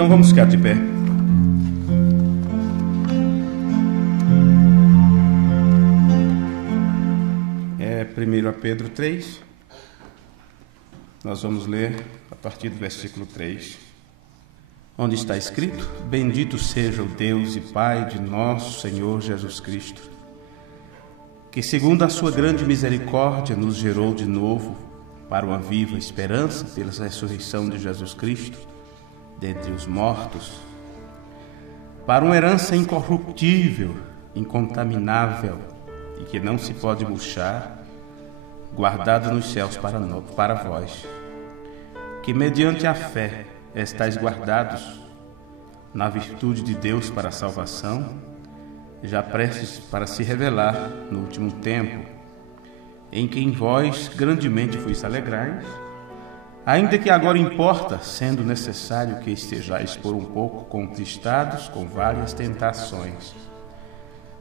Então vamos ficar de pé. É 1 Pedro 3. Nós vamos ler a partir do versículo 3, onde está escrito: Bendito seja o Deus e Pai de nosso Senhor Jesus Cristo, que segundo a sua grande misericórdia nos gerou de novo para uma viva esperança pela ressurreição de Jesus Cristo dentre os mortos, para uma herança incorruptível, incontaminável e que não se pode murchar, guardada nos céus para vós, que mediante a fé estáis guardados na virtude de Deus para a salvação, já prestes para se revelar no último tempo, em que em vós grandemente vos alegrais, ainda que agora importa, sendo necessário que estejais por um pouco contristados com várias tentações,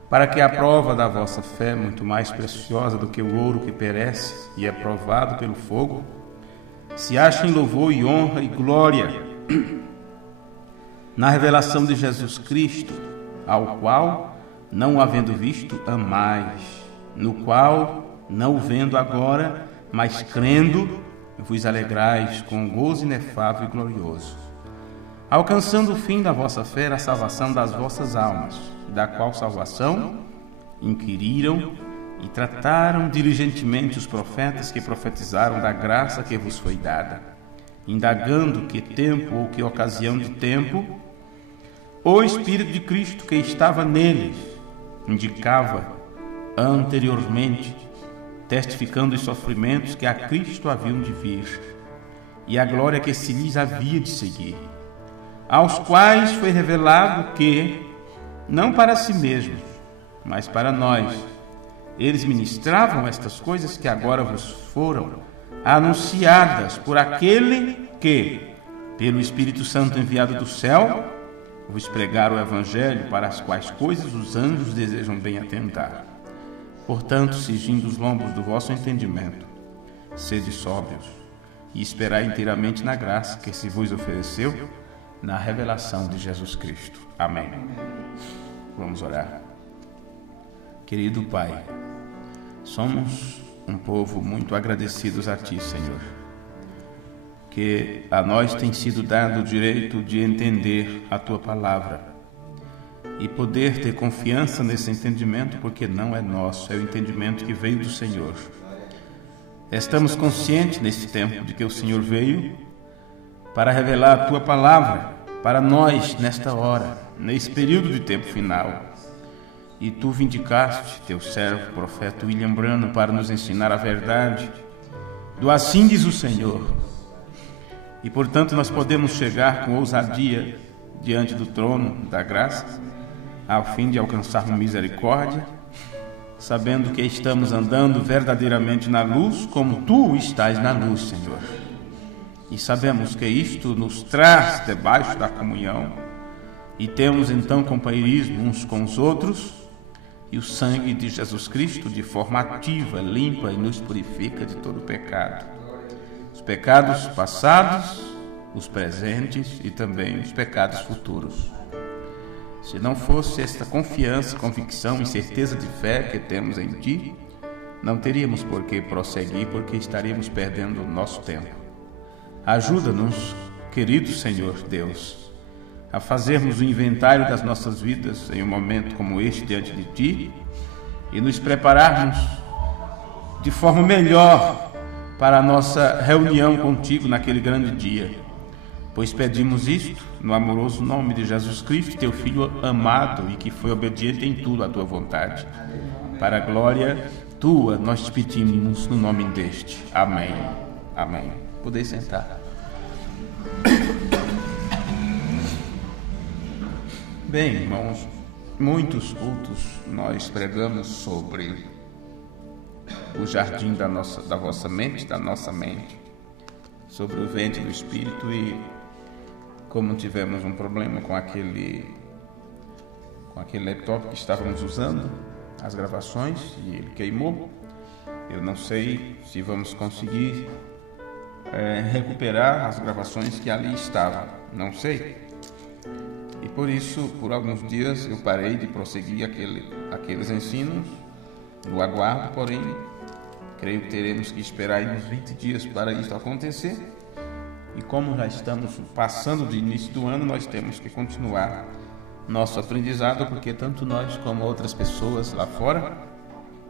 para que a prova da vossa fé, muito mais preciosa do que o ouro que perece e é provado pelo fogo, se ache em louvor e honra e glória na revelação de Jesus Cristo, ao qual, não havendo visto, amais, no qual, não o vendo agora, mas crendo, vos alegrais com um gozo inefável e glorioso, alcançando o fim da vossa fé, a salvação das vossas almas, da qual salvação inquiriram e trataram diligentemente os profetas que profetizaram da graça que vos foi dada, indagando que tempo ou que ocasião de tempo o Espírito de Cristo que estava neles indicava anteriormente, testificando os sofrimentos que a Cristo haviam de vir e a glória que se lhes havia de seguir, aos quais foi revelado que, não para si mesmos, mas para nós, eles ministravam estas coisas que agora vos foram anunciadas por aquele que, pelo Espírito Santo enviado do céu, vos pregar o Evangelho, para as quais coisas os anjos desejam bem atentar. Portanto, cingindo os lombos do vosso entendimento, sede sóbrios e esperai inteiramente na graça que se vos ofereceu na revelação de Jesus Cristo. Amém. Vamos orar. Querido Pai, somos um povo muito agradecidos a Ti, Senhor, que a nós tem sido dado o direito de entender a Tua palavra e poder ter confiança nesse entendimento, porque não é nosso, é o entendimento que veio do Senhor. Estamos conscientes nesse tempo de que o Senhor veio para revelar a Tua palavra para nós nesta hora, nesse período de tempo final. E Tu vindicaste Teu servo, o profeta William Branham, para nos ensinar a verdade do assim diz o Senhor. E portanto nós podemos chegar com ousadia diante do trono da graça, ao fim de alcançarmos misericórdia, sabendo que estamos andando verdadeiramente na luz, como Tu estás na luz, Senhor. E sabemos que isto nos traz debaixo da comunhão, e temos então companheirismo uns com os outros, e o sangue de Jesus Cristo, de forma ativa, limpa e nos purifica de todo pecado. Os pecados passados, os presentes e também os pecados futuros. Se não fosse esta confiança, convicção e certeza de fé que temos em Ti, não teríamos por que prosseguir, porque estaríamos perdendo o nosso tempo. Ajuda-nos, querido Senhor Deus, a fazermos o inventário das nossas vidas em um momento como este diante de Ti e nos prepararmos de forma melhor para a nossa reunião contigo naquele grande dia, pois pedimos isto no amoroso nome de Jesus Cristo, Teu Filho amado e que foi obediente em tudo à Tua vontade. Para a glória Tua, nós te pedimos no nome deste. Amém. Amém. Podeis sentar. Bem, irmãos, muitos cultos nós pregamos sobre o jardim da vossa mente, da nossa mente, sobre o ventre do Espírito, e como tivemos um problema com aquele laptop que estávamos usando, as gravações, e ele queimou, eu não sei se vamos conseguir recuperar as gravações que ali estavam, não sei. E por isso, por alguns dias, eu parei de prosseguir aqueles ensinos, no aguardo, porém, creio que teremos que esperar uns 20 dias para isso acontecer. E como já estamos passando do início do ano, nós temos que continuar nosso aprendizado, porque tanto nós como outras pessoas lá fora,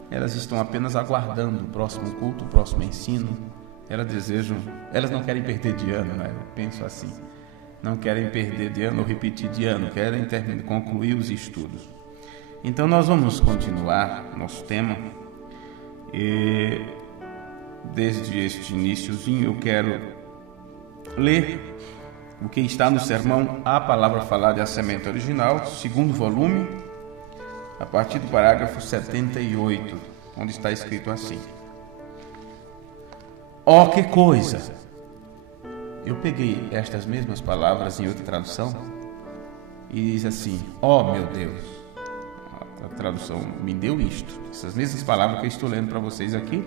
elas estão apenas aguardando o próximo culto, o próximo ensino. Elas não querem perder de ano, né? Eu penso assim, não querem perder de ano ou repetir de ano, querem concluir os estudos. Então nós vamos continuar nosso tema, e desde este iniciozinho eu quero ler o que está no sermão A Palavra Falada e a Semente Original, segundo volume, a partir do parágrafo 78, onde está escrito assim: ó, que coisa! Eu peguei estas mesmas palavras em outra tradução e diz assim: ó, meu Deus! A tradução me deu isto, essas mesmas palavras que eu estou lendo para vocês aqui.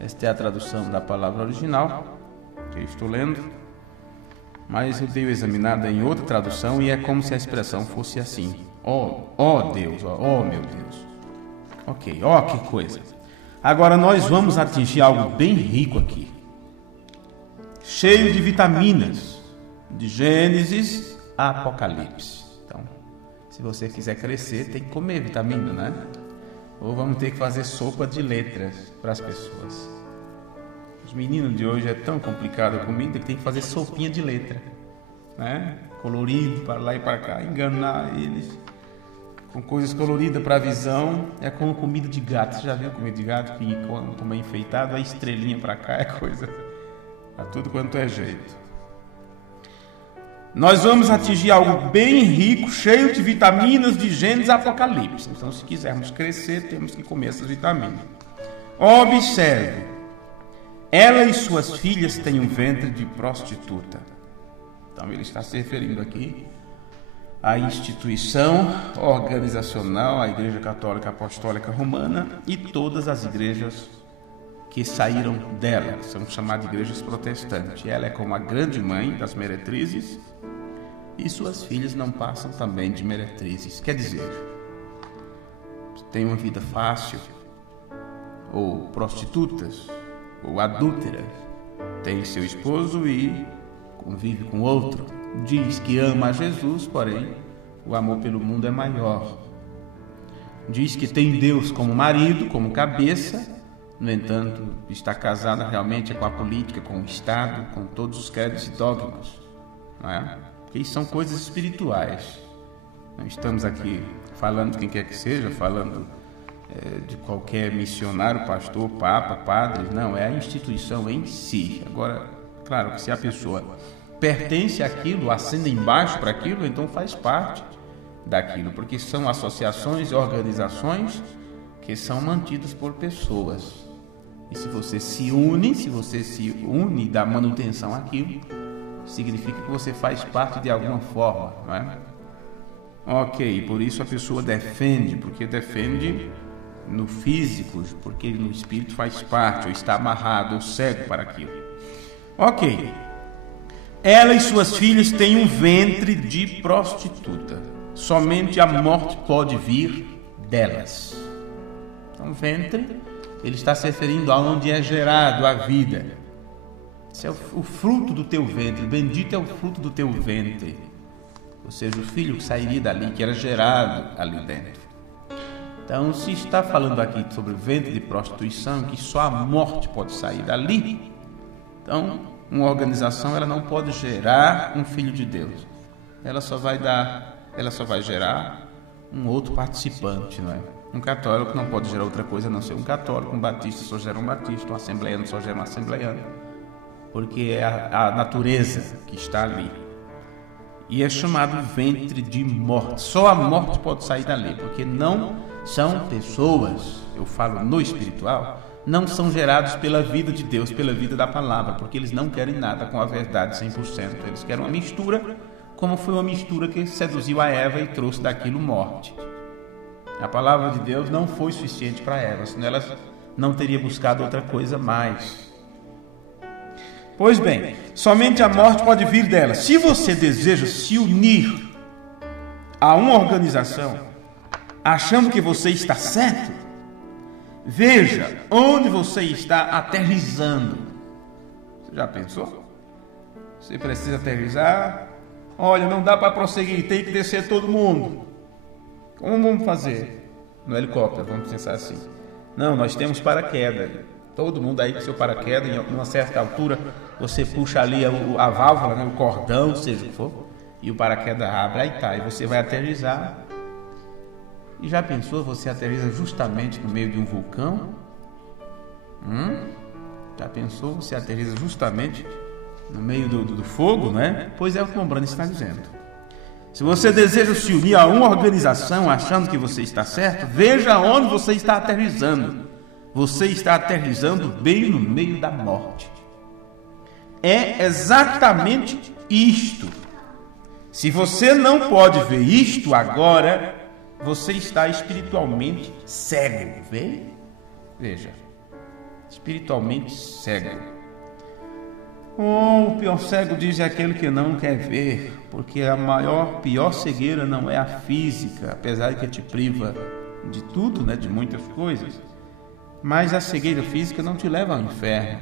Esta é a tradução da palavra original que eu estou lendo, mas eu dei examinada em outra tradução e é como se a expressão fosse assim: ó Deus, ó meu Deus. Ok, ó, que coisa. Agora nós vamos atingir algo bem rico aqui, cheio de vitaminas, de Gênesis a Apocalipse. Então, se você quiser crescer, tem que comer vitamina, né? Ou vamos ter que fazer sopa de letras para as pessoas. Os meninos de hoje é tão complicado a comida que tem que fazer sopinha de letra, né? Colorido para lá e para cá, enganar eles com coisas coloridas para a visão. É como comida de gato. Você já viu comida de gato que como é enfeitado, a estrelinha para cá é coisa a tudo quanto é jeito. Nós vamos atingir algo bem rico, cheio de vitaminas, de Gênesis e Apocalipse. Então, se quisermos crescer, temos que comer essas vitaminas. Observe, ela e suas filhas têm um ventre de prostituta. Então, ele está se referindo aqui à instituição organizacional, à Igreja Católica Apostólica Romana e todas as igrejas que saíram dela, são chamadas de igrejas protestantes. Ela é como a grande mãe das meretrizes e suas filhas não passam também de meretrizes. Quer dizer, tem uma vida fácil, ou prostitutas, ou adúlteras, tem seu esposo e convive com outro, diz que ama a Jesus, porém o amor pelo mundo é maior. Diz que tem Deus como marido, como cabeça. No entanto, está casada realmente com a política, com o Estado, com todos os credos e dogmas, não é? Porque isso são coisas espirituais. Não estamos aqui falando de quem quer que seja, falando de qualquer missionário, pastor, papa, padre. Não, é a instituição em si. Agora, claro que se a pessoa pertence àquilo, assenta embaixo para aquilo, então faz parte daquilo, porque são associações e organizações que são mantidas por pessoas. E se você se une da manutenção àquilo, significa que você faz parte de alguma forma, não é? Ok, por isso a pessoa defende, porque defende no físico, porque no espírito faz parte, ou está amarrado, ou cego para aquilo. Ok, ela e suas filhas têm um ventre de prostituta, somente a morte pode vir delas. Então, ventre, ele está se referindo a onde é gerado a vida. Esse é o fruto do teu ventre, bendito é o fruto do teu ventre. Ou seja, o filho que sairia dali, que era gerado ali dentro. Então, se está falando aqui sobre o ventre de prostituição, que só a morte pode sair dali, então, uma organização ela não pode gerar um filho de Deus. Ela só vai gerar um outro participante, não é? Um católico não pode gerar outra coisa a não ser um católico, um batista só gera um batista, um assembleiano só gera um assembleiano, porque é a natureza que está ali. E é chamado ventre de morte. Só a morte pode sair dali, porque não são pessoas, eu falo no espiritual, não são gerados pela vida de Deus, pela vida da palavra, porque eles não querem nada com a verdade 100%. Eles querem uma mistura, como foi uma mistura que seduziu a Eva e trouxe daquilo morte. A palavra de Deus não foi suficiente para Eva, senão ela não teria buscado outra coisa mais. Pois bem, somente a morte pode vir dela. Se você deseja se unir a uma organização, achando que você está certo, veja onde você está aterrissando. Você já pensou? Você precisa aterrissar. Olha, não dá para prosseguir, tem que descer todo mundo. Como vamos fazer? No helicóptero, vamos pensar assim. Não, nós temos paraquedas. Todo mundo aí com seu paraquedas, em uma certa altura, você puxa ali a válvula, né, o cordão, seja o que for, e o paraquedas abre, aí tá, e você vai aterrissar. E já pensou, você aterrissa justamente no meio de um vulcão? Já pensou, você aterrissa justamente no meio do fogo, né? Pois é o que o Mombrani está dizendo. Se você deseja se unir a uma organização achando que você está certo, veja onde você está aterrissando. Você está aterrissando bem no meio da morte. É exatamente isto. Se você não pode ver isto agora, você está espiritualmente cego. Veja, espiritualmente cego. O pior cego, diz, é aquele que não quer ver, porque a pior cegueira não é a física, apesar de que te priva de tudo, né, de muitas coisas, mas a cegueira física não te leva ao inferno.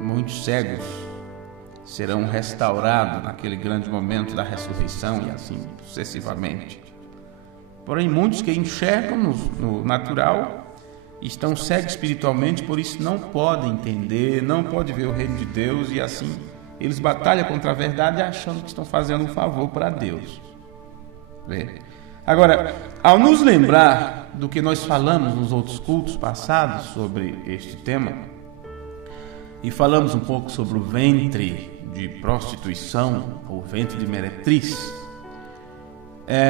Muitos cegos serão restaurados naquele grande momento da ressurreição e assim sucessivamente. Porém, muitos que enxergam no natural estão cegos espiritualmente, por isso não podem entender, não podem ver o reino de Deus, e assim eles batalham contra a verdade achando que estão fazendo um favor para Deus. Agora, ao nos lembrar do que nós falamos nos outros cultos passados sobre este tema, e falamos um pouco sobre o ventre de prostituição, ou ventre de meretriz,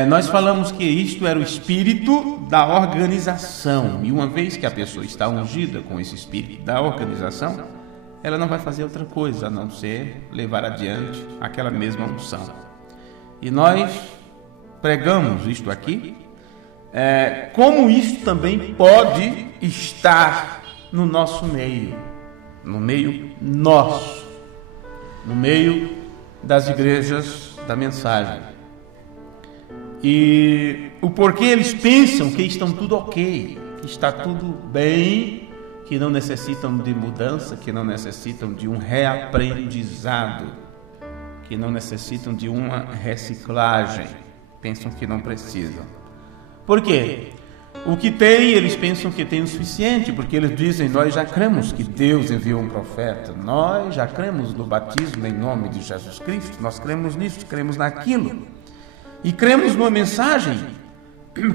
nós falamos que isto era o espírito da organização, e uma vez que a pessoa está ungida com esse espírito da organização, ela não vai fazer outra coisa a não ser levar adiante aquela mesma unção. E nós pregamos isto aqui, como isto também pode estar no nosso meio, no meio nosso, no meio das igrejas da mensagem. E o porquê eles pensam que estão tudo ok, que está tudo bem, que não necessitam de mudança, que não necessitam de um reaprendizado, que não necessitam de uma reciclagem, pensam que não precisam. Por quê? O que tem, eles pensam que tem o suficiente, porque eles dizem: nós já cremos que Deus enviou um profeta, nós já cremos no batismo em nome de Jesus Cristo, nós cremos nisso, cremos naquilo. E cremos numa mensagem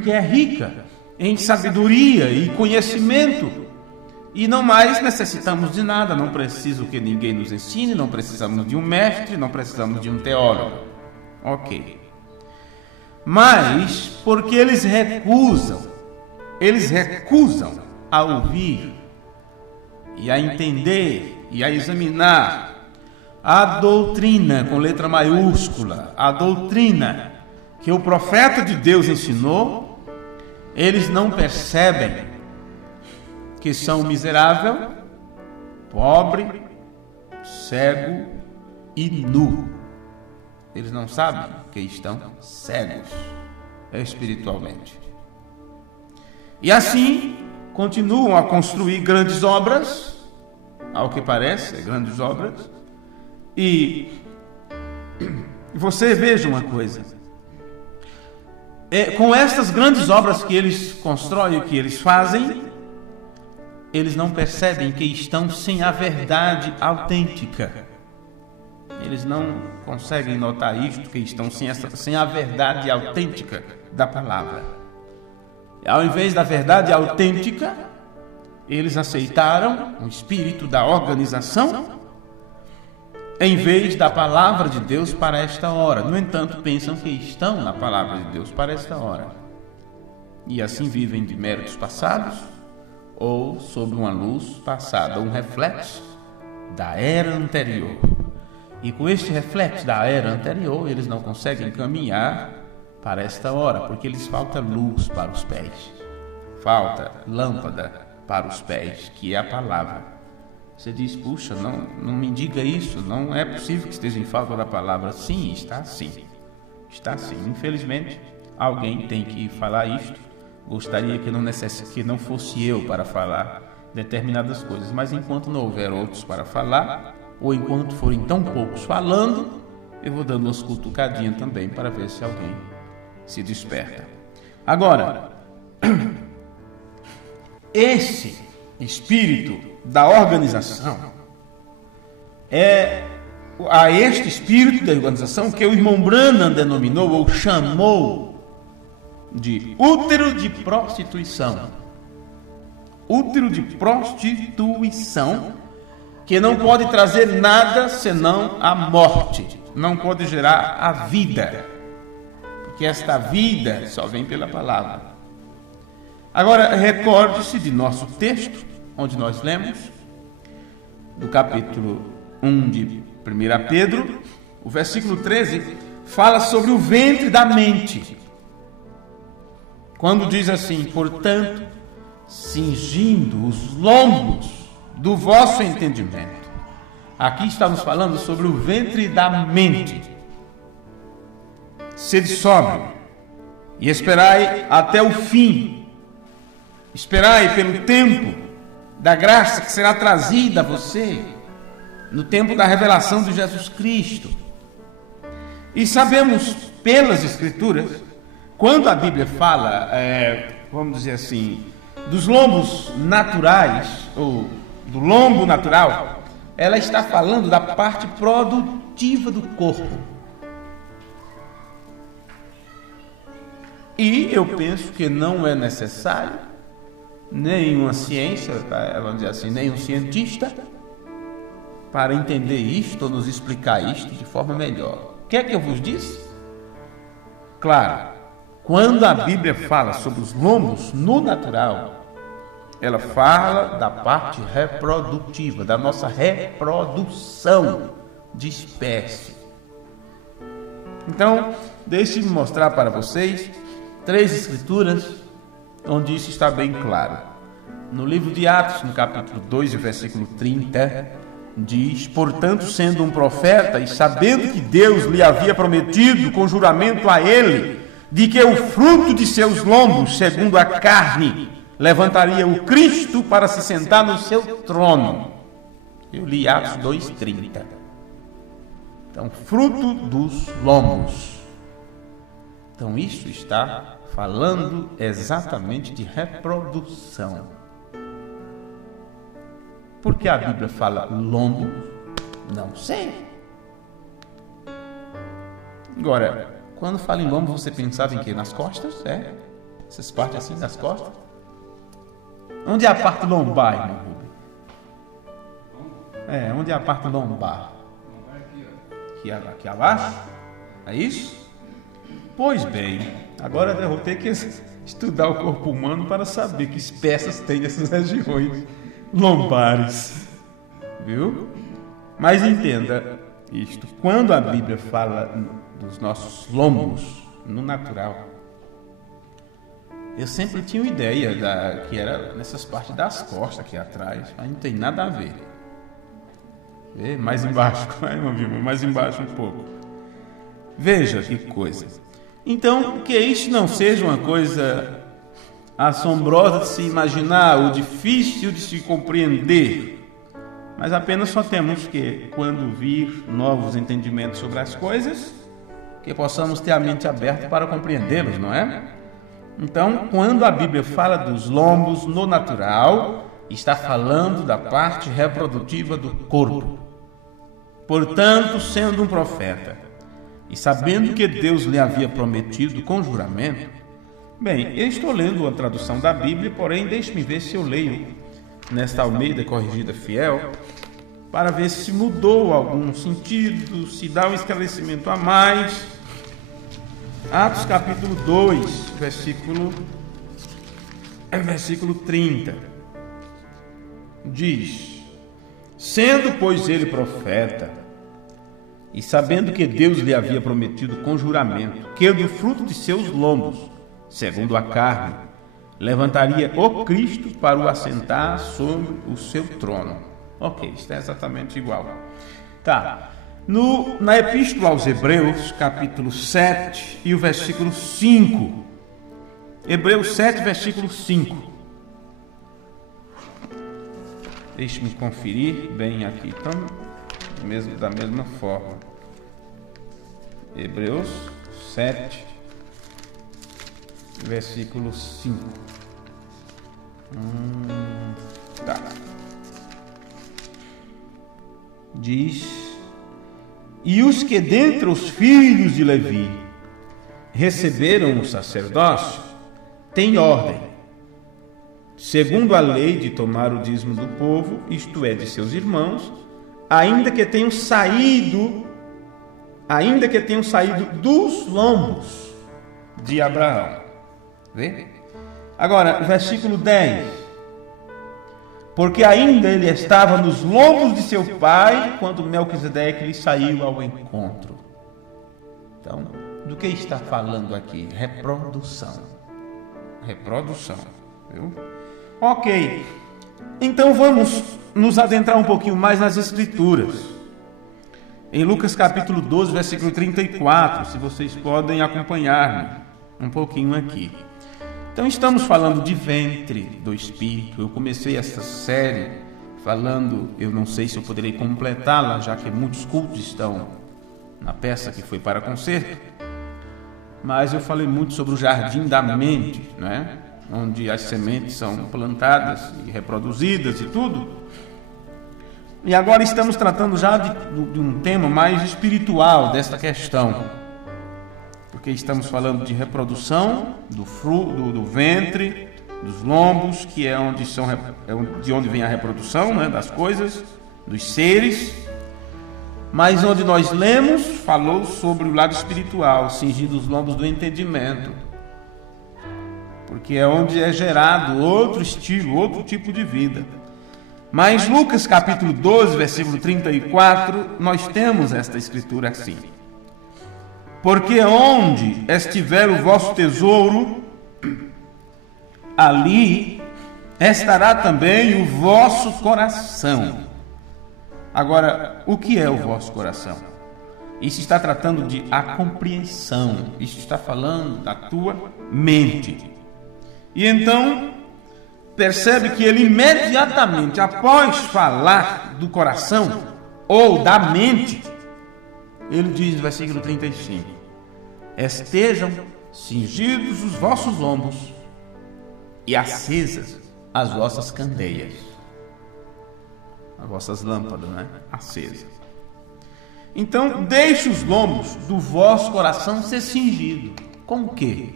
que é rica em sabedoria e conhecimento. E não mais necessitamos de nada, não preciso que ninguém nos ensine, não precisamos de um mestre, não precisamos de um teólogo. Ok. Mas, porque eles recusam a ouvir e a entender e a examinar a doutrina com letra maiúscula, a doutrina que o profeta de Deus ensinou, eles não percebem que são miserável, pobre, cego e nu. Eles não sabem que estão cegos espiritualmente. E assim continuam a construir grandes obras, ao que parece, grandes obras. E você veja uma coisa. Com estas grandes obras que eles constroem, que eles fazem, eles não percebem que estão sem a verdade autêntica. Eles não conseguem notar isto, que estão sem a verdade autêntica da palavra. Ao invés da verdade autêntica, eles aceitaram o espírito da organização em vez da palavra de Deus para esta hora. No entanto, pensam que estão na palavra de Deus para esta hora. E assim vivem de méritos passados ou sob uma luz passada, um reflexo da era anterior. E com este reflexo da era anterior, eles não conseguem caminhar para esta hora, porque lhes falta luz para os pés. Falta lâmpada para os pés, que é a palavra. Você diz: puxa, não me diga isso, não é possível que esteja em falta da palavra. Sim, está sim. Está assim. Infelizmente, alguém tem que falar isto. Gostaria que não fosse eu para falar determinadas coisas, mas enquanto não houver outros para falar, ou enquanto forem tão poucos falando, eu vou dando umas cutucadinhas também para ver se alguém se desperta. Agora, esse espírito da organização é a este espírito da organização que o irmão Branham denominou ou chamou de útero de prostituição. Útero de prostituição, que não pode trazer nada senão a morte, não pode gerar a vida, porque esta vida só vem pela palavra. Agora, recorde-se de nosso texto, onde nós lemos, do capítulo 1 de 1 Pedro, o versículo 13, fala sobre o ventre da mente. Quando diz assim: portanto, cingindo os lombos do vosso entendimento. Aqui estamos falando sobre o ventre da mente. Sede sóbrio e esperai até o fim. Esperai pelo tempo da graça que será trazida a você no tempo da revelação de Jesus Cristo. E sabemos pelas Escrituras, quando a Bíblia fala, vamos dizer assim, dos lombos naturais, ou do lombo natural, ela está falando da parte produtiva do corpo. E eu penso que não é necessário nenhuma ciência, vamos dizer assim, nenhum cientista para entender isto ou nos explicar isto de forma melhor. O que é que eu vos disse? Claro, quando a Bíblia fala sobre os lombos no natural, ela fala da parte reprodutiva, da nossa reprodução de espécie. Então, deixe-me mostrar para vocês 3 escrituras onde isso está bem claro. No livro de Atos, no capítulo 2, versículo 30, diz: portanto, sendo um profeta e sabendo que Deus lhe havia prometido com juramento a ele, de que o fruto de seus lombos, segundo a carne, levantaria o Cristo para se sentar no seu trono. Eu li Atos 2:30. Então, fruto dos lombos. Então, isso está falando exatamente de reprodução. Por que a Bíblia fala lombo? Não sei. Agora, quando fala em lombo, você pensava em quê? Nas costas? Essas partes assim das costas? Onde é a parte lombar, irmão Rubem? Onde é a parte lombar? Aqui abaixo? É isso? Pois bem, agora eu vou ter que estudar o corpo humano para saber que espécies tem essas regiões lombares. Viu? Mas entenda isto. Quando a Bíblia fala dos nossos lombos no natural, eu sempre tinha uma ideia que era nessas partes das costas aqui atrás, mas não tem nada a ver. Mais embaixo, mais embaixo um pouco. Veja que coisa. Então, que isso não seja uma coisa assombrosa de se imaginar ou difícil de se compreender, mas apenas só temos que, quando vir novos entendimentos sobre as coisas, que possamos ter a mente aberta para compreendê-los, não é? Então, quando a Bíblia fala dos lombos no natural, está falando da parte reprodutiva do corpo. Portanto, sendo um profeta, e sabendo que Deus lhe havia prometido com juramento, bem, eu estou lendo uma tradução da Bíblia, porém, deixe-me ver se eu leio nesta Almeida Corrigida Fiel, para ver se mudou algum sentido, se dá um esclarecimento a mais. Atos capítulo 2, versículo 30, diz: sendo, pois, ele profeta, e sabendo que Deus lhe havia prometido com juramento, que do fruto de seus lombos, segundo a carne, levantaria o Cristo para o assentar sobre o seu trono. Ok, está exatamente igual. Tá. Na Epístola aos Hebreus, capítulo 7 e o versículo 5. Hebreus 7, versículo 5. Deixe-me conferir bem aqui, então, da mesma forma. Hebreus 7, versículo 5. Tá. Diz: e os que dentre os filhos de Levi receberam o sacerdócio têm ordem, segundo a lei, de tomar o dízimo do povo, isto é, de seus irmãos, ainda que tenham saído dos lombos de Abraão. Vê? Agora, versículo 10. Porque ainda ele estava nos lombos de seu pai, quando Melquisedeque lhe saiu ao encontro. Então, do que está falando aqui? Reprodução. Viu? Ok. Então vamos nos adentrar um pouquinho mais nas Escrituras. Em Lucas capítulo 12, versículo 34, se vocês podem acompanhar-me um pouquinho aqui. Então estamos falando de ventre do Espírito. Eu comecei essa série falando, eu não sei se eu poderei completá-la, já que muitos cultos estão na peça que foi para concerto, mas eu falei muito sobre o jardim da mente, né? Onde as sementes são plantadas e reproduzidas e tudo. E agora estamos tratando já de um tema mais espiritual desta questão, porque estamos falando de reprodução do fruto, do ventre, dos lombos, que é de onde vem a reprodução, né, das coisas, dos seres. Mas onde nós lemos, falou sobre o lado espiritual, cingindo os lombos do entendimento, porque é onde é gerado outro estilo, outro tipo de vida. Mas Lucas capítulo 12, versículo 34, nós temos esta escritura assim: porque onde estiver o vosso tesouro, ali estará também o vosso coração. Agora, o que é o vosso coração? Isso está tratando de a compreensão, isso está falando da tua mente. E então, percebe que ele imediatamente, após falar do coração ou da mente, ele diz no versículo 35: estejam cingidos os vossos lombos e acesas as vossas candeias. As vossas lâmpadas, né? Acesas. Então, deixe os lombos do vosso coração ser cingido. Com o quê?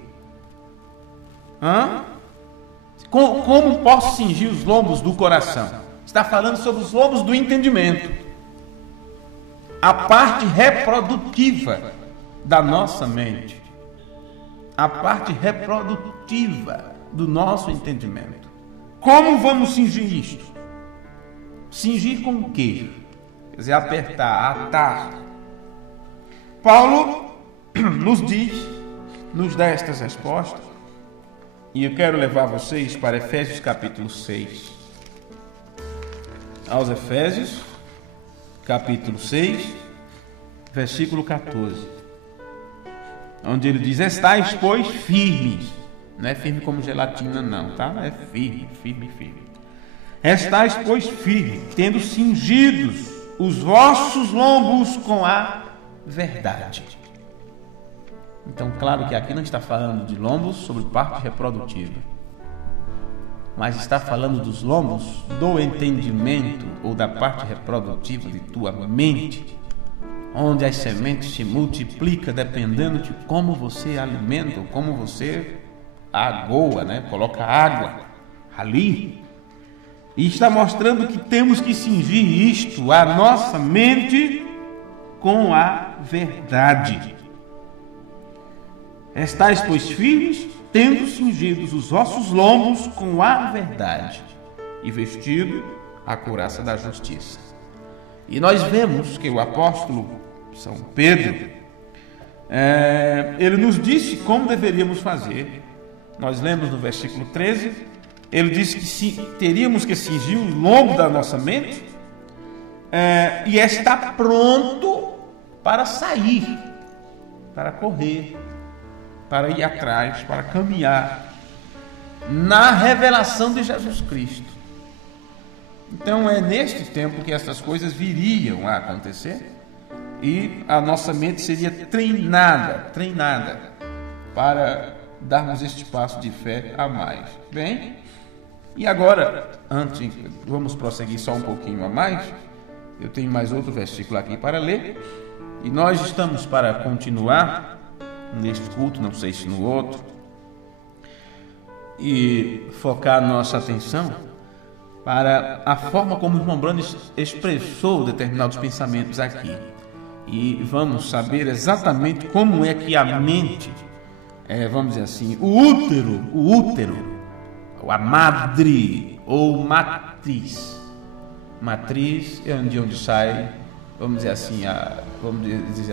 Como posso cingir os lombos do coração? Está falando sobre os lombos do entendimento. A parte reprodutiva da nossa mente. A parte reprodutiva do nosso entendimento. Como vamos cingir isto? Cingir com o quê? Quer dizer, apertar, atar. Paulo nos dá estas respostas. E eu quero levar vocês para Efésios capítulo 6. Aos Efésios, capítulo 6, versículo 14. Onde ele diz: estais, pois, firmes. Não é firme como gelatina, não, tá? É firme. Estais, pois, firmes, tendo cingidos os vossos lombos com a verdade. Então, claro que aqui não está falando de lombos sobre parte reprodutiva, mas está falando dos lombos do entendimento ou da parte reprodutiva de tua mente, onde as sementes se multiplicam dependendo de como você alimenta, ou como você agoa, né? Coloca água ali. E está mostrando que temos que cingir isto, a nossa mente, com a verdade. Estais, pois, firmes, tendo cingidos os vossos lombos com a verdade, e vestido a couraça da justiça. E nós vemos que o apóstolo São Pedro, ele nos disse como deveríamos fazer. Nós lemos no versículo 13, ele disse que teríamos que cingir o lombo da nossa mente e estar pronto para sair, para correr, para ir atrás, para caminhar na revelação de Jesus Cristo. Então é neste tempo que essas coisas viriam a acontecer e a nossa mente seria treinada para darmos este passo de fé a mais. Bem, e agora, vamos prosseguir só um pouquinho a mais. Eu tenho mais outro versículo aqui para ler. E nós estamos para continuar neste culto, não sei se no outro, e focar nossa atenção para a forma como o irmão Branham expressou determinados pensamentos aqui. E vamos saber exatamente como é que a mente, vamos dizer assim, o útero, a madre ou matriz é de onde sai, vamos dizer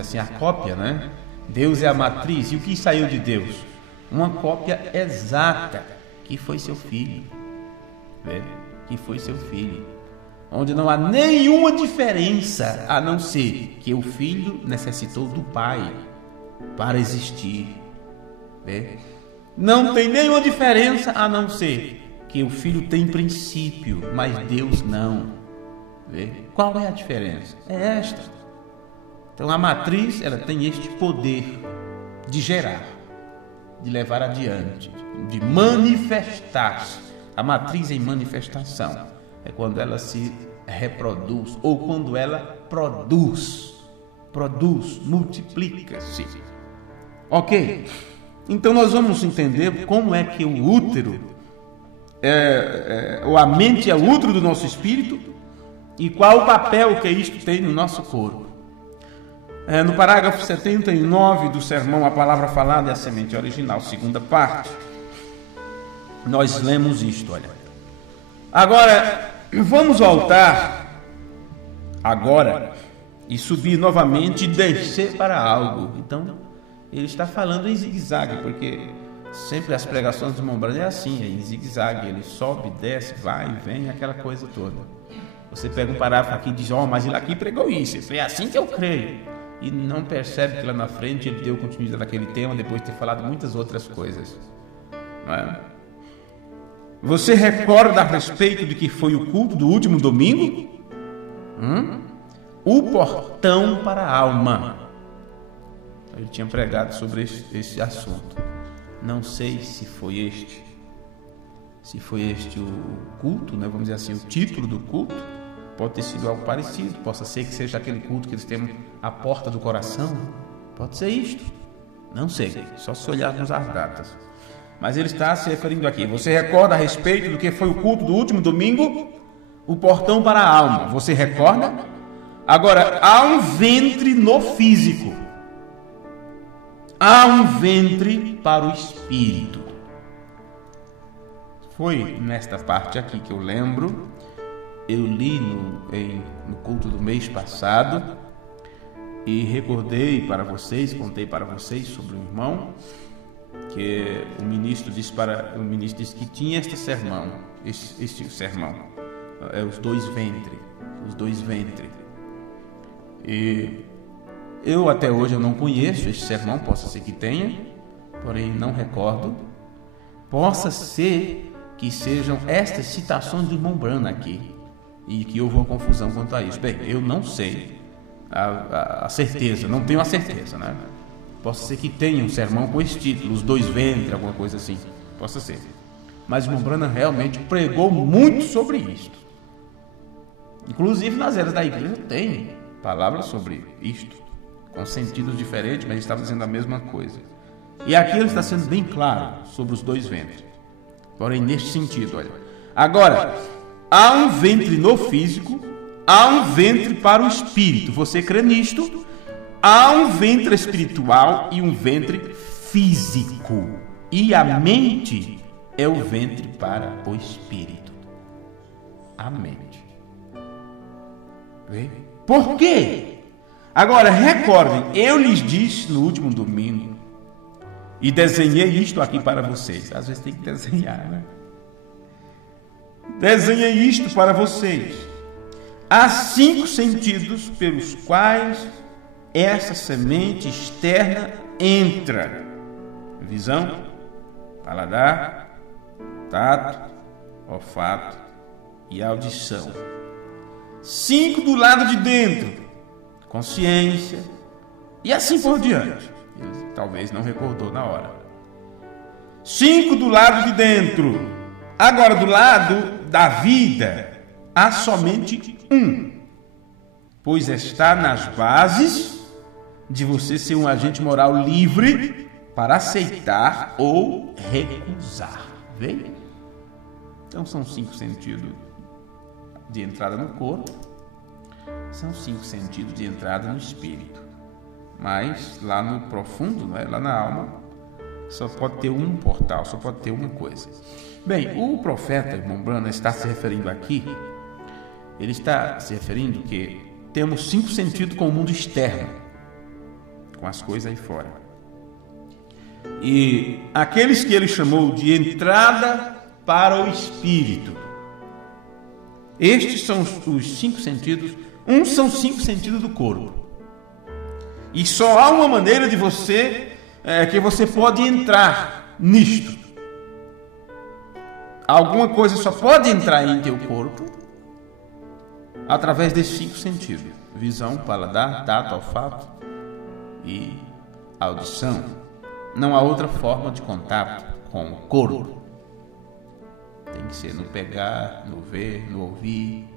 assim, a cópia, né? Deus é a matriz. E o que saiu de Deus? Uma cópia exata, que foi seu filho, onde não há nenhuma diferença, a não ser que o filho necessitou do pai para existir. Não tem nenhuma diferença, a não ser que o filho tem princípio, mas Deus não. Qual é a diferença? É esta. Então a matriz, ela tem este poder de gerar, de levar adiante, de manifestar-se. A matriz em manifestação é quando ela se reproduz ou quando ela produz, multiplica-se. Ok? Então nós vamos entender como é que o útero, ou a mente é o útero do nosso espírito e qual o papel que isto tem no nosso corpo. No parágrafo 79 do sermão, a palavra falada é a semente original, segunda parte. Nós lemos isto, olha. Agora, vamos voltar agora e subir novamente e descer para algo. Então, ele está falando em zigue-zague, porque sempre as pregações do irmão Branham é assim, em zigue-zague. Ele sobe, desce, vai e vem, aquela coisa toda. Você pega um parágrafo aqui e diz, mas ele aqui pregou isso. É assim que eu creio. E não percebe que lá na frente ele deu continuidade naquele tema, depois de ter falado muitas outras coisas. Não é? Você recorda a respeito de que foi o culto do último domingo? O portão para a alma. Ele tinha pregado sobre esse assunto. Não sei se foi este o culto, né? Vamos dizer assim, o título do culto. Pode ter sido algo parecido, possa ser que seja aquele culto que eles têm a porta do coração. Pode ser isto. Não sei, só se olharmos as datas. Mas ele está se referindo aqui. Você recorda a respeito do que foi o culto do último domingo? O portão para a alma. Você recorda? Agora, há um ventre no físico. Há um ventre para o espírito. Foi nesta parte aqui que eu lembro. Eu li no culto do mês passado e recordei para vocês, contei para vocês sobre um irmão que o ministro disse que tinha este sermão, os dois ventres. E eu até hoje eu não conheço este sermão, possa ser que tenha, porém não recordo. Possa ser que sejam estas citações do irmão Branham aqui. E que houve uma confusão quanto a isso. Bem, eu não sei a certeza, não tenho a certeza, né? Possa ser que tenha um sermão com esse título, os dois ventres, alguma coisa assim. Possa ser. Mas o irmão Branham realmente pregou muito sobre isto. Inclusive nas eras da igreja tem palavras sobre isto, com sentidos diferentes, mas estava dizendo a mesma coisa. E aqui ele está sendo bem claro sobre os dois ventres. Porém, neste sentido, olha. Agora, há um ventre no físico, há um ventre para o espírito. Você crê nisto? Há um ventre espiritual e um ventre físico. E a mente é o ventre para o espírito. A mente. Por quê? Agora, recordem, eu lhes disse no último domingo, e desenhei isto aqui para vocês. Às vezes tem que desenhar, né? Desenhei isto para vocês. Há 5 sentidos pelos quais essa semente externa entra. Visão, paladar, tato, olfato e audição. 5 do lado de dentro, consciência e assim por diante. Ele talvez não recordou na hora. 5 do lado de dentro. Agora, do lado da vida, há somente 1. Pois está nas bases de você ser um agente moral livre para aceitar ou recusar. Vê? Então são 5 sentidos de entrada no corpo, são 5 sentidos de entrada no espírito. Mas lá no profundo, não é? Lá na alma, só pode ter um portal, só pode ter uma coisa. Bem, o profeta, irmão Branham, está se referindo aqui, ele está se referindo que temos 5 sentidos com o mundo externo, com as coisas aí fora. E aqueles que ele chamou de entrada para o espírito, estes são os 5 sentidos. São 5 sentidos do corpo. E só há uma maneira de você que você pode entrar nisto. Alguma coisa só pode entrar em teu corpo através desses 5 sentidos: visão, paladar, tato, olfato e audição. Não há outra forma de contato com o corpo. Tem que ser no pegar, no ver, no ouvir,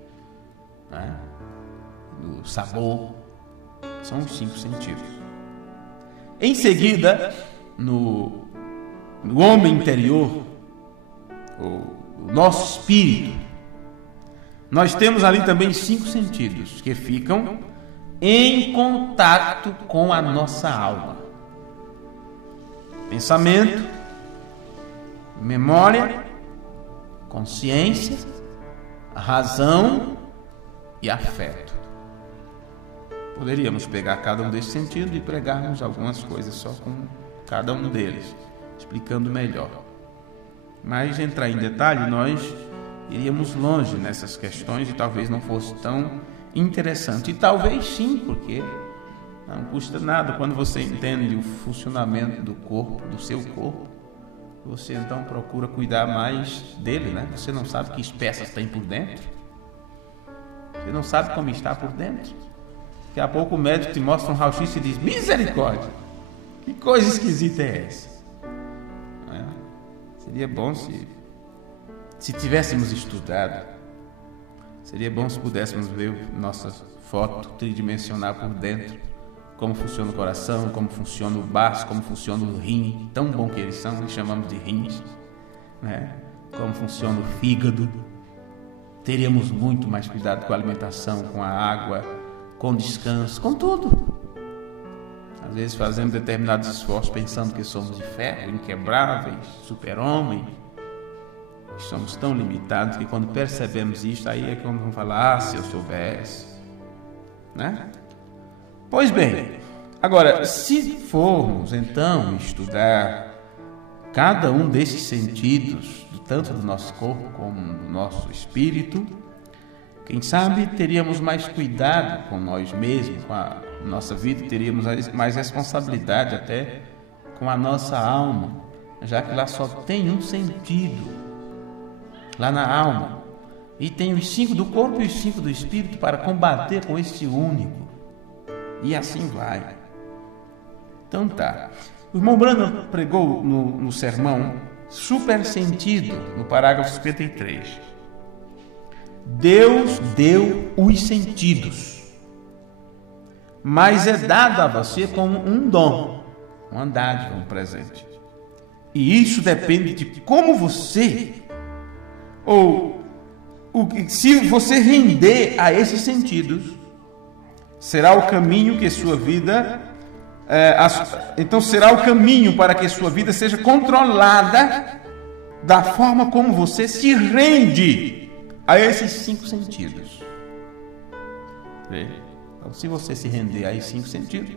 né? No sabor. São os 5 sentidos. Em seguida, no homem interior, o nosso espírito, nós temos ali também 5 sentidos que ficam em contato com a nossa alma: pensamento, memória, consciência, razão e afeto. Poderíamos pegar cada um desses sentidos e pregarmos algumas coisas só com cada um deles, explicando melhor. Mas entrar em detalhe, nós iríamos longe nessas questões e talvez não fosse tão interessante. E talvez sim, porque não custa nada. Quando você entende o funcionamento do corpo, do seu corpo, você então procura cuidar mais dele, né? Você não sabe que espécies tem por dentro. Você não sabe como está por dentro. Daqui a pouco o médico te mostra um raio-x e diz: misericórdia, que coisa esquisita é essa? Seria bom se tivéssemos estudado. Seria bom se pudéssemos ver nossa foto tridimensional por dentro, como funciona o coração, como funciona o baço, como funciona o rim, tão bom que eles são, chamamos de rins, né? Como funciona o fígado. Teríamos muito mais cuidado com a alimentação, com a água, com o descanso, com tudo. Às vezes fazemos determinados esforços pensando que somos de ferro, inquebráveis, super-homem. Somos tão limitados que quando percebemos isso, aí é quando vamos falar: se eu soubesse, né? Pois bem, agora, se formos então estudar cada um desses sentidos, tanto do nosso corpo como do nosso espírito, quem sabe teríamos mais cuidado com nós mesmos, com a nossa vida, teríamos mais responsabilidade até com a nossa alma, já que lá só tem um sentido, lá na alma, e tem os 5 do corpo e os 5 do espírito para combater com este único, e assim vai. Então tá, o irmão Branham pregou no sermão super sentido, no parágrafo 53. Deus deu os sentidos, mas é dado a você como um dom, uma dádiva, um presente. E isso depende de como você, se você render a esses sentidos, será o caminho que sua vida, então será o caminho para que sua vida seja controlada da forma como você se rende a esses 5 sentidos. Então, se você se render a esses 5 sentidos,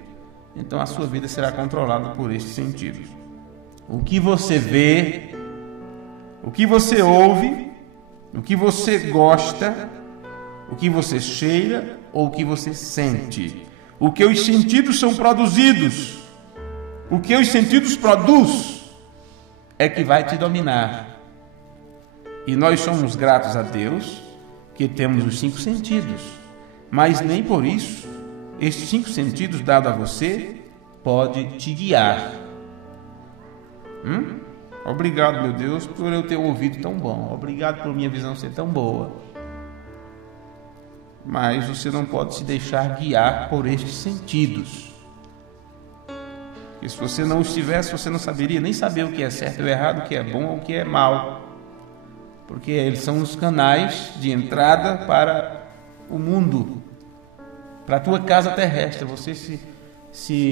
então a sua vida será controlada por esses sentidos. O que você vê, o que você ouve, o que você gosta, o que você cheira ou o que você sente, o que os sentidos são produzidos, o que os sentidos produzem é que vai te dominar. E nós somos gratos a Deus que temos os 5 sentidos, mas nem por isso estes 5 sentidos dados a você pode te guiar. Obrigado, meu Deus, por eu ter um ouvido tão bom. Obrigado por minha visão ser tão boa. Mas você não pode se deixar guiar por estes sentidos. E se você não estivesse, você não saberia nem saber o que é certo ou errado, o que é bom ou o que é mal. Porque eles são os canais de entrada para o mundo, para a tua casa terrestre. Você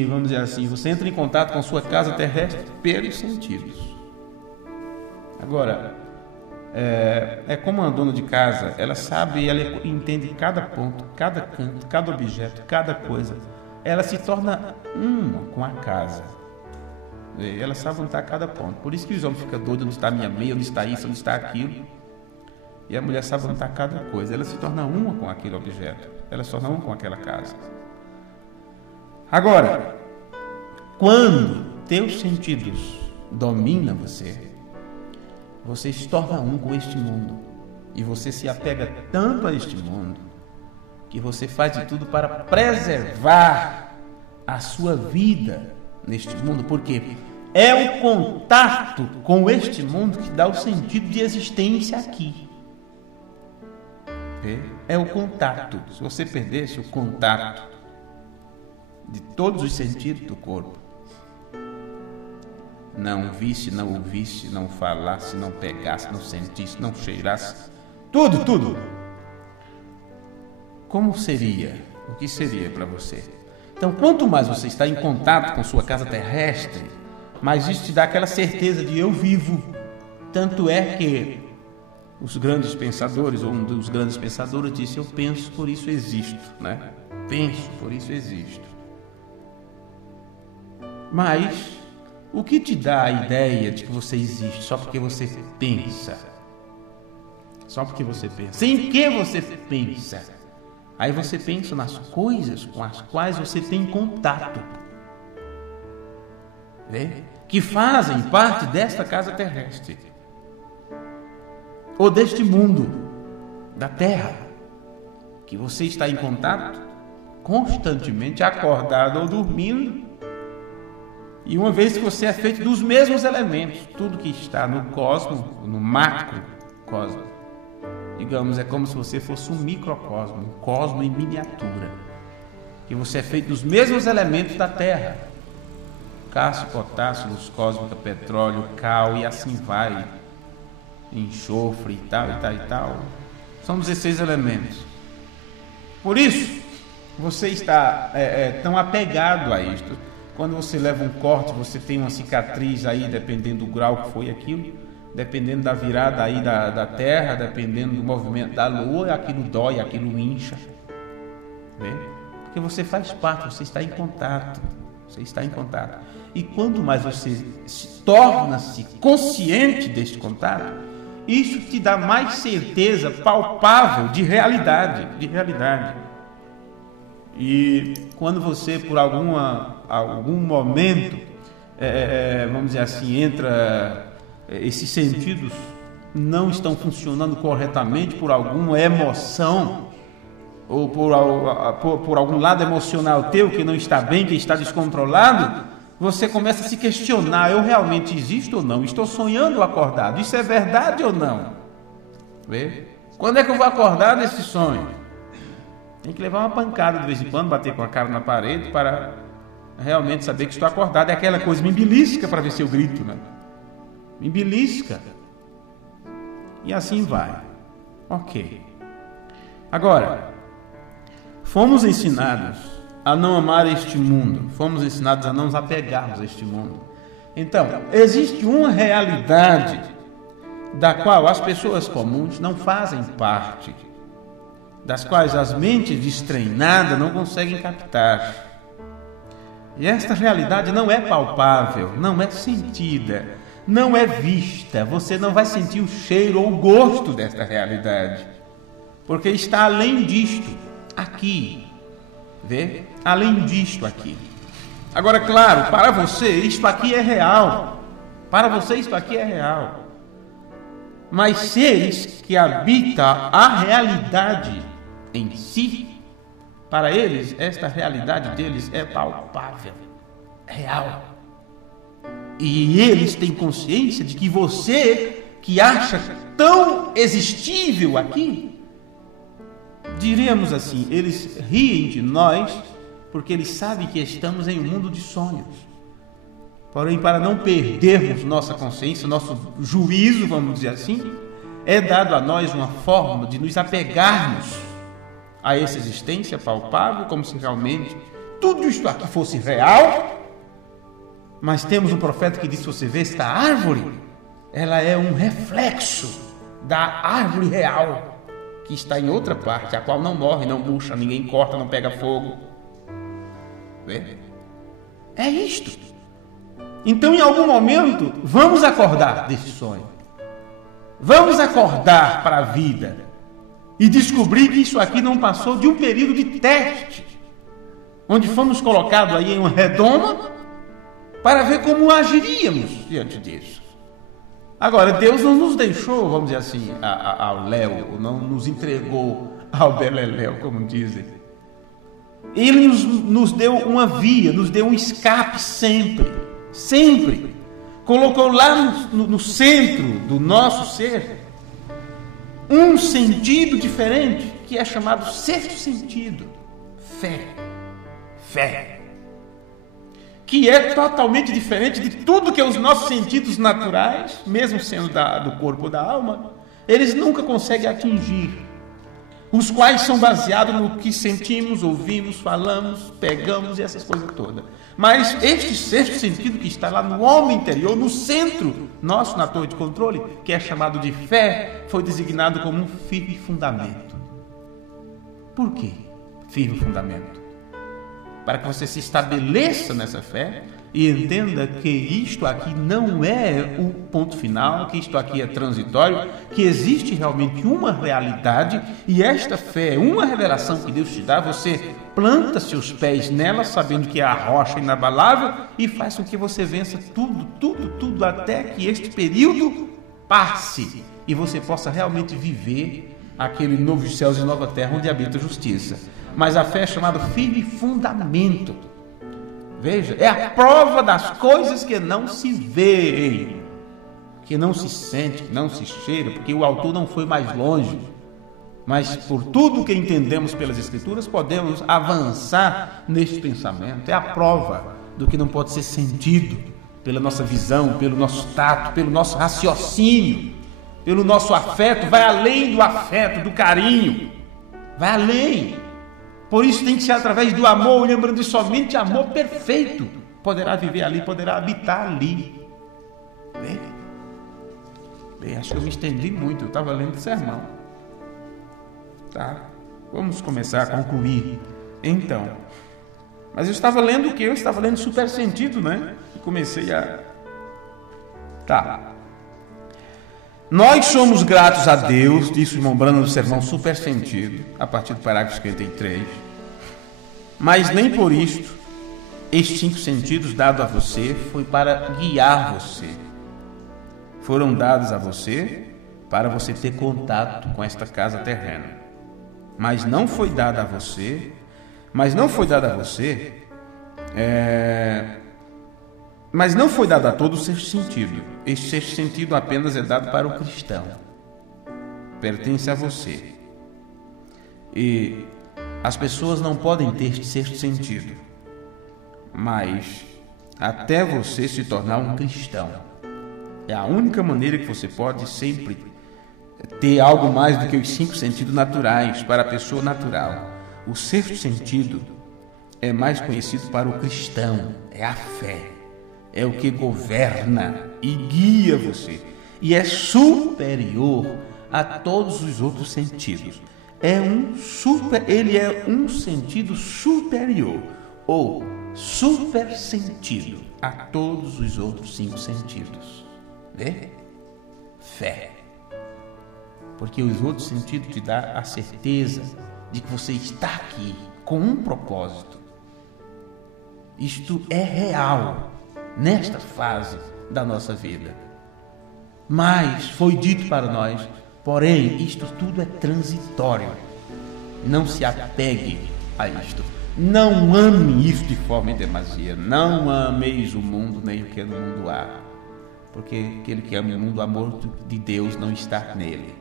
vamos dizer assim, você entra em contato com a sua casa terrestre pelos sentidos. Agora, é como uma dona de casa, ela sabe, ela entende cada ponto, cada canto, cada objeto, cada coisa. Ela se torna uma com a casa. Ela sabe onde está cada ponto. Por isso que os homens ficam doidos, onde está a minha meia, onde está isso, onde está aquilo. E a mulher sabe onde está cada coisa. Ela se torna uma com aquele objeto. Ela se torna uma com aquela casa. Agora, quando teus sentidos dominam você se torna um com este mundo. E você se apega tanto a este mundo que você faz de tudo para preservar a sua vida neste mundo, porque é o contato com este mundo que dá o sentido de existência aqui. É o contato. Se você perdesse o contato de todos os sentidos do corpo, não visse, não ouvisse, não falasse, não pegasse, não sentisse, não cheirasse, tudo, como seria? O que seria para você? Então, quanto mais você está em contato com sua casa terrestre, mais isso te dá aquela certeza de eu vivo. Tanto é que os grandes pensadores, ou um dos grandes pensadores disse, eu penso, por isso existo, né? Penso, por isso existo. Mas o que te dá a ideia de que você existe só porque você pensa? Só porque você pensa. Em que você pensa? Aí você pensa nas coisas com as quais você tem contato, que fazem parte desta casa terrestre, ou deste mundo, da terra, que você está em contato constantemente, acordado ou dormindo. E uma vez que você é feito dos mesmos elementos, tudo que está no cosmos, no macrocosmo, digamos, é como se você fosse um microcosmo, um cosmo em miniatura, que você é feito dos mesmos elementos da Terra: cálcio, potássio, luz cósmica, petróleo, cal, e assim vai, enxofre e tal. São 16 elementos. Por isso, você está tão apegado a isto. Quando você leva um corte, você tem uma cicatriz aí, dependendo do grau que foi aquilo, dependendo da virada aí da terra, dependendo do movimento da lua, aquilo dói, aquilo incha. Porque você faz parte, você está em contato. E quanto mais você se torna-se consciente deste contato, isso te dá mais certeza palpável de realidade. E quando você, por algum momento, vamos dizer assim, esses sentidos não estão funcionando corretamente por alguma emoção, ou por algum lado emocional teu que não está bem, que está descontrolado, você começa a se questionar: eu realmente existo ou não? Estou sonhando ou acordado? Isso é verdade ou não? Quando é que eu vou acordar desse sonho? Tem que levar uma pancada de vez em quando, bater com a cara na parede para realmente saber que estou acordado. É aquela coisa, me belisca para ver se eu grito, né? Me belisca. E assim vai. Ok. Agora, fomos ensinados a não amar este mundo. Fomos ensinados a não nos apegarmos a este mundo. Então, existe uma realidade da qual as pessoas comuns não fazem parte, das quais as mentes destreinadas não conseguem captar. E esta realidade não é palpável, não é sentida, não é vista. Você não vai sentir o cheiro ou o gosto desta realidade, porque está além disto, aqui. Vê? Além disto aqui. Agora, claro, para você isto aqui é real. Para você isto aqui é real. Mas seres que habitam a realidade em si, para eles, esta realidade deles é palpável, real. E eles têm consciência de que você, que acha tão existível aqui, diremos assim, eles riem de nós, porque eles sabem que estamos em um mundo de sonhos. Porém, para não perdermos nossa consciência, nosso juízo, vamos dizer assim, é dado a nós uma forma de nos apegarmos a essa existência palpável, como se realmente tudo isto aqui fosse real. Mas temos um profeta que diz, se você vê esta árvore, ela é um reflexo da árvore real, que está em outra parte, a qual não morre, não murcha, ninguém corta, não pega fogo. Vê? É isto. Então, em algum momento, vamos acordar desse sonho. Vamos acordar para a vida e descobrir que isso aqui não passou de um período de teste, onde fomos colocados aí em uma redoma para ver como agiríamos diante disso. Agora, Deus não nos deixou, vamos dizer assim, ao léu, não nos entregou ao beleléu, como dizem. Ele nos deu uma via, nos deu um escape sempre, sempre. Colocou lá no centro do nosso ser um sentido diferente, que é chamado sexto sentido, fé. Fé. Que é totalmente diferente de tudo que os nossos sentidos naturais, mesmo sendo do corpo ou da alma, eles nunca conseguem atingir. Os quais são baseados no que sentimos, ouvimos, falamos, pegamos e essas coisas todas. Mas este sexto sentido que está lá no homem interior, no centro nosso, na torre de controle, que é chamado de fé, foi designado como um firme fundamento. Por quê? Firme fundamento. Para que você se estabeleça nessa fé e entenda que isto aqui não é o ponto final, que isto aqui é transitório, que existe realmente uma realidade e esta fé é uma revelação que Deus te dá. Você planta seus pés nela, sabendo que é a rocha inabalável, e faz com que você vença tudo, até que este período passe e você possa realmente viver aquele novo céus e nova terra onde habita a justiça. Mas a fé é chamada firme fundamento. Veja, é a prova das coisas que não se veem, que não se sente, que não se cheira, porque o autor não foi mais longe. Mas por tudo que entendemos pelas Escrituras, podemos avançar neste pensamento. É a prova do que não pode ser sentido pela nossa visão, pelo nosso tato, pelo nosso raciocínio, pelo nosso afeto. Vai além do afeto, do carinho. Vai além. Por isso tem que ser através do amor, lembrando que somente amor perfeito poderá viver ali, poderá habitar ali. Bem, acho que eu me estendi muito, eu estava lendo o sermão. Tá, vamos começar a concluir. Então, mas eu estava lendo o quê? Eu estava lendo super sentido, né? E comecei a... Tá. Nós somos gratos a Deus, disse o irmão Brano no sermão super sentido, a partir do parágrafo 53. Mas nem por isto, estes 5 sentidos dados a você foi para guiar você. Foram dados a você para você ter contato com esta casa terrena. Mas não foi dado a você, mas não foi dado a todo o sexto sentido. Este sexto sentido apenas é dado para o cristão. Pertence a você. E as pessoas não podem ter este sexto sentido, mas até você se tornar um cristão. É a única maneira que você pode sempre ter algo mais do que os 5 sentidos naturais para a pessoa natural. O sexto sentido é mais conhecido para o cristão, é a fé. É o que governa e guia você. E é superior a todos os outros sentidos. Ele é um sentido superior, ou super sentido, a todos os outros 5 sentidos. Vê? Fé. Porque os outros sentidos te dão a certeza de que você está aqui, com um propósito. Isto é real nesta fase da nossa vida. Mas foi dito para nós, porém, isto tudo é transitório. Não se apegue a isto. Não ame isto de forma em demasia. Não ameis o mundo, nem o que no mundo há. Porque aquele que ama o mundo, o amor de Deus não está nele.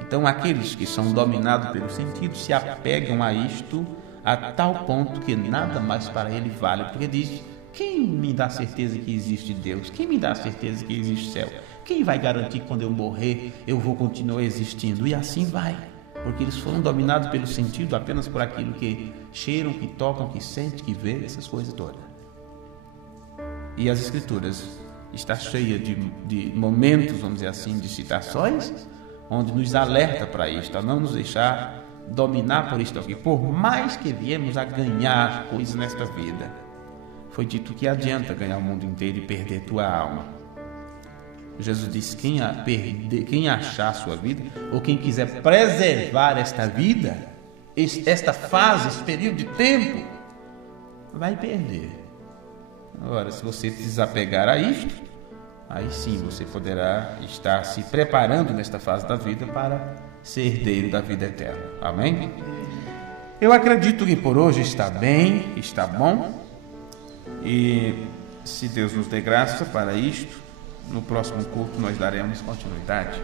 Então, aqueles que são dominados pelo sentido se apegam a isto a tal ponto que nada mais para ele vale. Porque diz, quem me dá certeza que existe Deus? Quem me dá certeza que existe céu? Quem vai garantir que quando eu morrer eu vou continuar existindo? E assim vai. Porque eles foram dominados pelo sentido apenas por aquilo que cheiram, que tocam, que sentem, que vê, essas coisas todas. E as Escrituras está cheia de momentos, vamos dizer assim, de citações, onde nos alerta para isto, a não nos deixar dominar por isto aqui, por mais que viemos a ganhar coisas nesta vida. Foi dito que adianta ganhar o mundo inteiro e perder tua alma. Jesus disse, quem achar a sua vida, ou quem quiser preservar esta vida, esta fase, esse período de tempo, vai perder. Agora, se você se desapegar a isto, aí sim você poderá estar se preparando nesta fase da vida para ser herdeiro da vida eterna. Amém? Eu acredito que por hoje está bem, está bom. E se Deus nos dê graça para isto, no próximo culto nós daremos continuidade.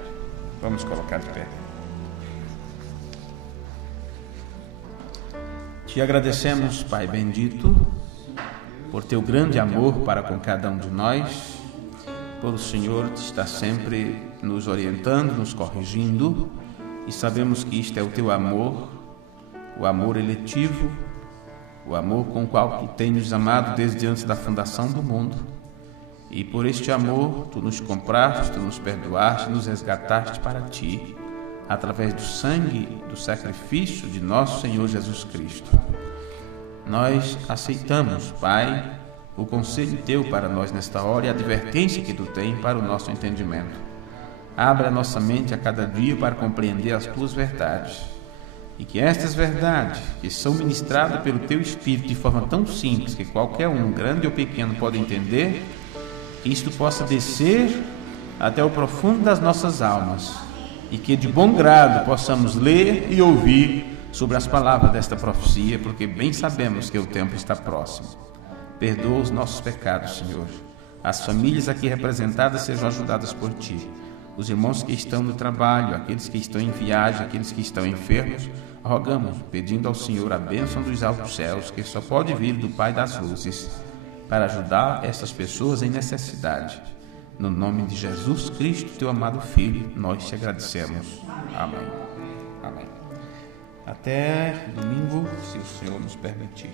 Vamos colocar de pé. Te agradecemos, Pai bendito, por teu grande amor para com cada um de nós, por o Senhor estar sempre nos orientando, nos corrigindo, e sabemos que isto é o teu amor, o amor eletivo, o amor com o qual tu tens nos amado desde antes da fundação do mundo. E por este amor, tu nos compraste, tu nos perdoaste, nos resgataste para ti, através do sangue, do sacrifício de nosso Senhor Jesus Cristo. Nós aceitamos, Pai, o conselho teu para nós nesta hora e a advertência que tu tens para o nosso entendimento. Abra a nossa mente a cada dia para compreender as tuas verdades. E que estas verdades, que são ministradas pelo teu Espírito de forma tão simples que qualquer um, grande ou pequeno, pode entender, que isto possa descer até o profundo das nossas almas e que de bom grado possamos ler e ouvir sobre as palavras desta profecia, porque bem sabemos que o tempo está próximo. Perdoa os nossos pecados, Senhor. As famílias aqui representadas sejam ajudadas por Ti. Os irmãos que estão no trabalho, aqueles que estão em viagem, aqueles que estão enfermos, rogamos, pedindo ao Senhor a bênção dos altos céus, que só pode vir do Pai das luzes, para ajudar essas pessoas em necessidade. No nome de Jesus Cristo, teu amado Filho, nós te agradecemos. Amém. Amém. Até domingo, se o Senhor nos permitir.